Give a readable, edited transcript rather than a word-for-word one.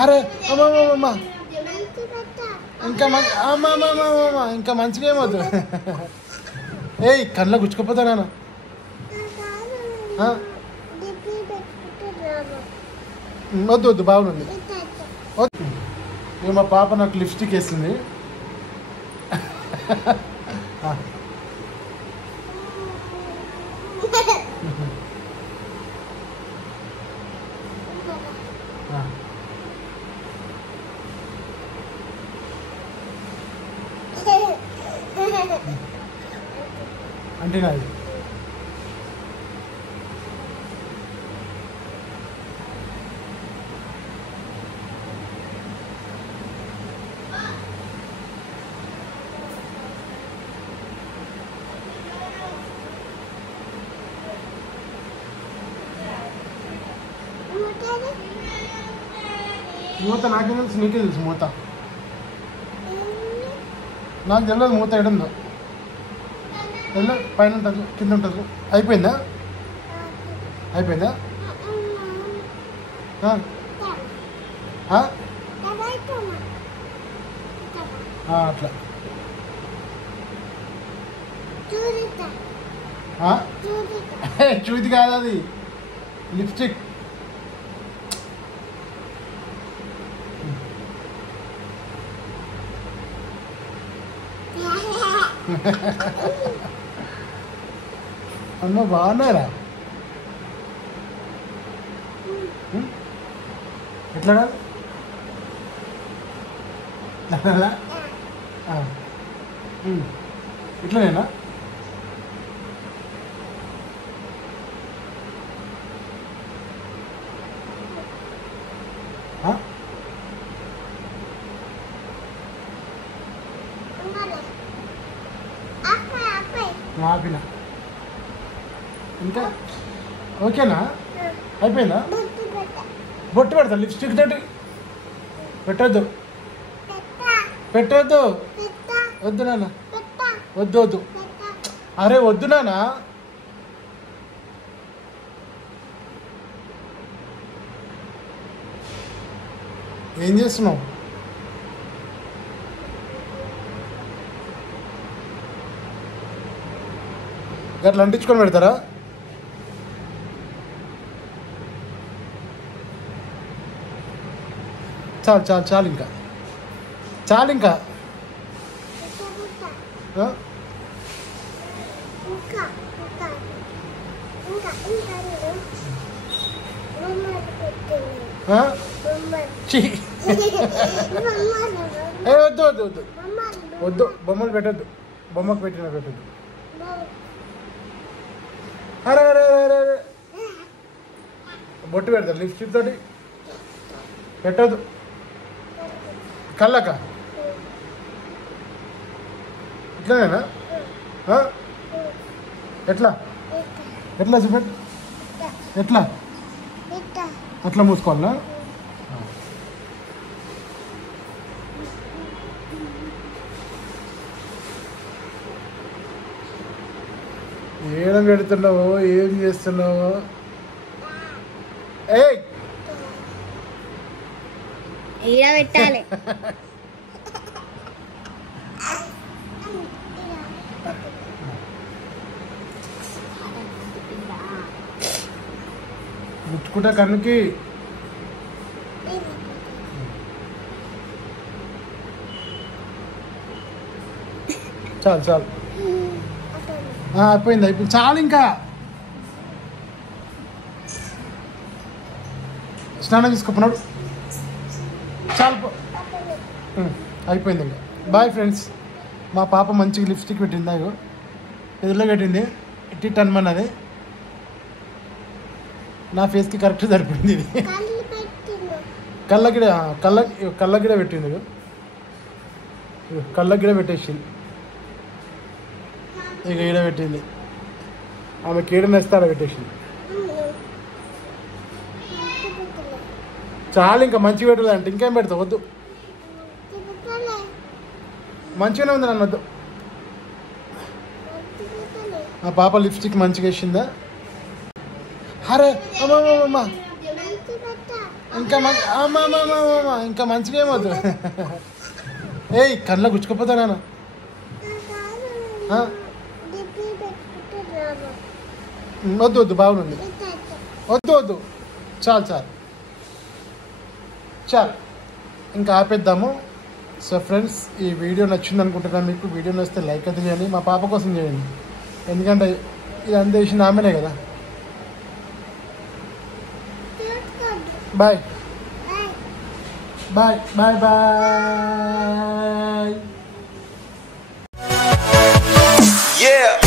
అరే అమ్మమ్మ ఇంకా ఇంకా మంచిగా ఏమవుతు ఏయ్ కళ్ళ గుచ్చుకోపోతా నాన్న వద్దు వద్దు బాగుంది ఇక మా పాప నాకు లిప్స్టిక్ వేస్తుంది అంటే నాది మూత నాకేం తెలుసు నీకే తెలుసు మూత నాకు తెలియదు మూత ఎడుందో తెలియదు పైన ఉంటుంది కింద ఉంటుంది అయిపోయిందా అయిపోయిందా అట్లా చూది కాదు అది లిప్స్టిక్ అమ్మ బాగున్నారా ఎట్లా ఇట్లనేనా ఆపిన ఇంకా ఓకేనా అయిపోయిందా బొట్టు పెడతా లిప్స్టిక్ తోటి పెట్టద్దు పెట్టద్దు వద్దు నాన్న వద్దు వద్దు అరే వద్దు నాన్న ఏం చేస్తున్నావు గట్లా అంటించుకొని పెడతారా చాలు చాలు చాలు ఇంకా చాలు ఇంకా వద్దు వద్దు వద్దు వద్దు బొమ్మలు పెట్టద్దు బొమ్మకు పెట్టద్దు అరే అరే అరే అరే బొట్టు పెడతారు లిప్స్టిక్ తోటి పెట్టద్దు కళ్ళక ఇట్లానేనా ఎట్లా ఎట్లా చూపెట్టు ఎట్లా అట్లా మూసుకోవాలా ఏం పెడుతున్నావు ఏం చేస్తున్నావు ఏయ్ ఈడ పెట్టాలి ముట్టుకుంటా కన్నుకి చాలు చాలు అయిపోయింది అయిపోయింది చాలు ఇంకా స్నానం తీసుకున్నాడు చాలు అయిపోయింది ఇంకా బాయ్ ఫ్రెండ్స్ మా పాప మంచిగా లిప్స్టిక్ పెట్టింది అయ్యో ఎదురులో పెట్టింది ఇట్టి టన్మన్నది నా ఫేస్కి కరెక్ట్ సరిపోయింది ఇది కళ్ళగిడ పెట్టింది కళ్ళగిడ పెట్టేసింది ఇక ఈడ పెట్టింది ఆమె కీడ నేస్తే ఆడ పెట్టేసింది చాలా ఇంకా మంచిగా పెట్టలేదు అంటే ఇంకేం పెడతావు వద్దు మంచిగానే ఉంది నన్ను వద్దు మా పాప లిప్స్టిక్ మంచిగా వేసిందా అరే అమ్మమ్మ ఇంకా ఇంకా మంచిగా ఏమవుతు ఏయ్ కళ్ళ గుచ్చుకోపోతా నాన్న వద్దు వద్దు బాగుంది వద్దు వద్దు చాలు చాలు చాలు ఇంకా ఆపేద్దాము. సో ఫ్రెండ్స్ ఈ వీడియో నచ్చింది అనుకుంటున్నాను. మీకు వీడియో నచ్చితే లైక్ అయితే చేయండి, మా పాప కోసం చేయండి, ఎందుకంటే ఇది అంత చేసిన ఆమెనే కదా. Bye bye bye bye. Yeah.